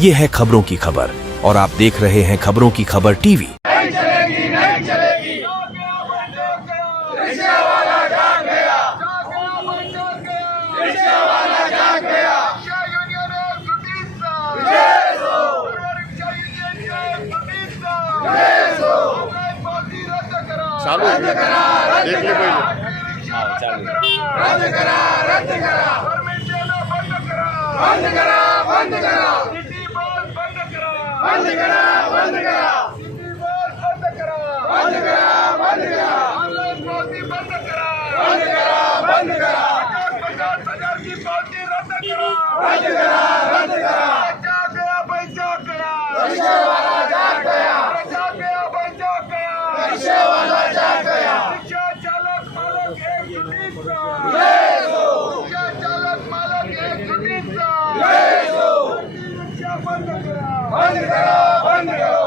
ये है खबरों की खबर और आप देख रहे हैं खबरों की खबर टीवी। नहीं चलेगी, नहीं चलेगी। रिक्शावाला जाग गया, रिक्शावाला जाग गया। चालू रद्द करा, रद्द देख ले करा, पहिले रद्द करा, रद्द करा, बंद करा, बंद करा, बंद करा, बंद करा, बंद करा, बंद करा, बंद करा, बंद करा, बंद करा, बंद करा, 50,000 की पावती रद्द करा, रद्द करा, रद्द करा। जाग गया भाई, जाग गया, रिक्शावाला जाग गया, जाग गया भाई, जाग गया, रिक्शावाला जाग गया। रिक्शा चालक मालक एकजुटीचा जय हो, रिक्शा चालक मालक एकजुटीचा जय हो। रिक्शा बंद करा, बंद करा, बंद करा।